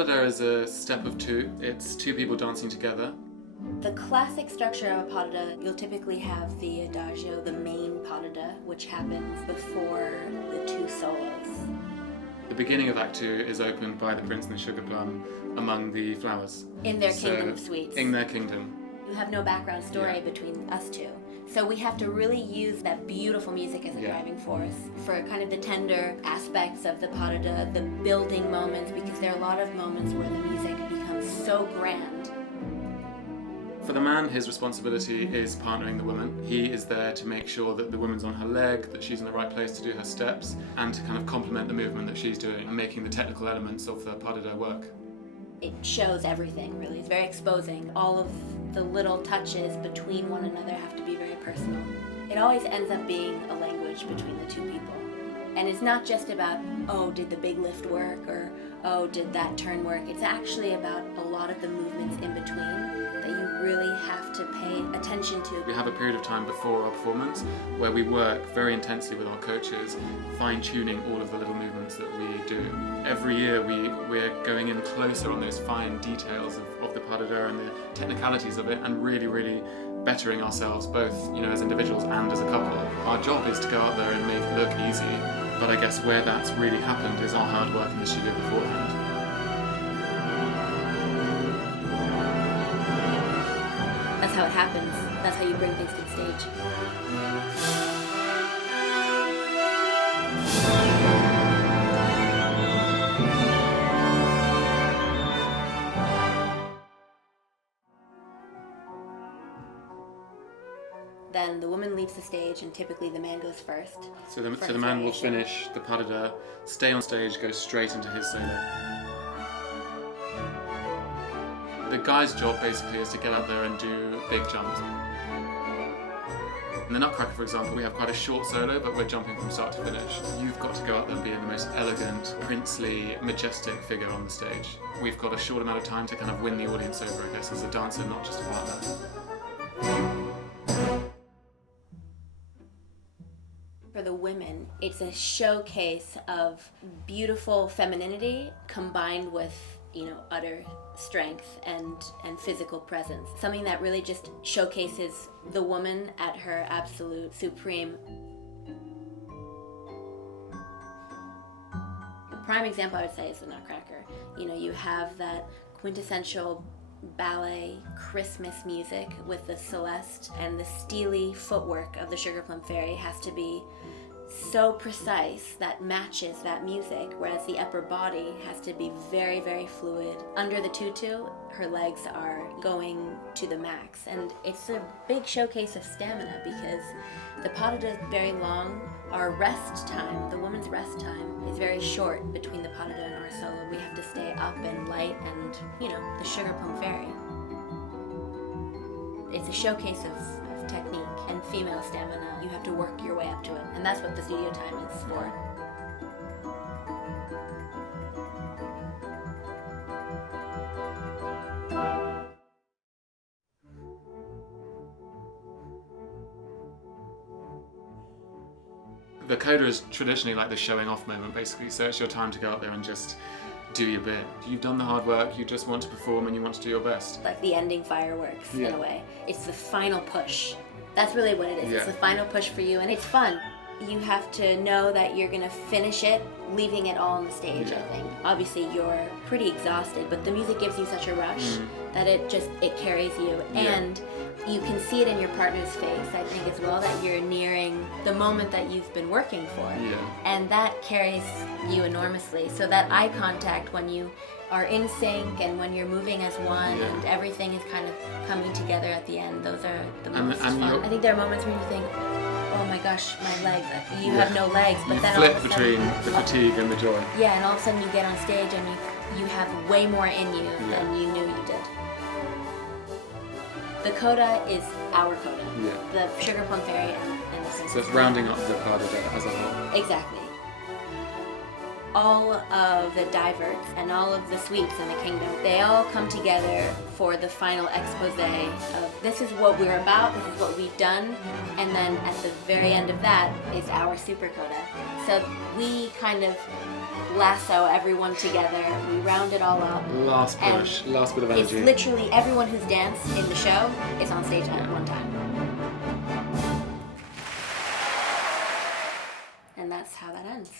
pas de deux is a step of two. It's two people dancing together. The classic structure of a pas de deux, you'll typically have the adagio, the main pas de deux, which happens before the two solos. The beginning of Act 2 is opened by the prince and the sugar plum among the flowers. In their kingdom of sweets. In their kingdom. You have no background story between us two. So we have to really use that beautiful music as a driving force for kind of the tender aspects of the pas de deux, the building moments, because there are a lot of moments where the music becomes so grand. For the man, his responsibility is partnering the woman. He is there to make sure that the woman's on her leg, that she's in the right place to do her steps, and to kind of complement the movement that she's doing and making the technical elements of the pas de deux work. It shows everything, really. It's very exposing. All of the little touches between one another have to be very personal. It always ends up being a language between the two people. And it's not just about, oh, did the big lift work, or oh, did that turn work? It's actually about a lot of the movements in between that you really have to pay attention to. We have a period of time before our performance where we work very intensely with our coaches, fine-tuning all of the little movements that we do. Every year we're going in closer on those fine details of the pas de deux and the technicalities of it, and really, really bettering ourselves both, as individuals and as a couple. Our job is to go out there and make it look easy, but I guess where that's really happened is our hard work in the studio beforehand. That's how it happens. That's how you bring things to the stage. Then the woman leaves the stage, and typically the man goes first. So the man will finish the pas de deux, stay on stage, go straight into his solo. The guy's job basically is to get up there and do big jumps. In the Nutcracker, for example, we have quite a short solo, but we're jumping from start to finish. You've got to go up there and be in the most elegant, princely, majestic figure on the stage. We've got a short amount of time to kind of win the audience over, I guess, as a dancer, not just a partner. For the women, it's a showcase of beautiful femininity combined with, utter strength and physical presence. Something that really just showcases the woman at her absolute supreme. A prime example I would say is the Nutcracker. You have that quintessential ballet Christmas music with the Soloist, and the steely footwork of the Sugar Plum Fairy has to be so precise that matches that music, whereas the upper body has to be very, very fluid. Under the tutu, her legs are going to the max, and it's a big showcase of stamina because the pas de deux is very long. Our rest time, the woman's rest time, is very short between the pas de deux and our solo. We have to stay up and light and, the Sugar Plum Fairy. It's a showcase of technique and female stamina. You have to work your way up to it, and that's what the studio time is for. The coda is traditionally like the showing off moment, basically, so it's your time to go out there and just do your bit. You've done the hard work, you just want to perform and you want to do your best. Like the ending fireworks, in a way. It's the final push. That's really what it is. It's the final push for you, and it's fun. You have to know that you're going to finish it, leaving it all on the stage, I think. Obviously, you're pretty exhausted, but the music gives you such a rush that it carries you. And you can see it in your partner's face, I think, as well, that you're nearing the moment that you've been working for. And that carries you enormously. So that eye contact when you are in sync and when you're moving as one and everything is kind of coming together at the end, those are the most fun. I think there are moments where you think, oh my gosh, my leg, you have no legs, but then flip all of a between sudden, the fatigue and the joy. Yeah, and all of a sudden you get on stage and you have way more in you than you knew you did. The coda is our coda. The Sugar Plum Fairy and the Princess. So it's rounding up the pas de deux as a whole. Exactly. all of the diverts and all of the suites in the kingdom, they all come together for the final expose of this is what we're about, this is what we've done, and then at the very end of that is our super coda. So we kind of lasso everyone together, we round it all up. Last push, last bit of energy. It's literally everyone who's danced in the show is on stage at one time. And that's how that ends.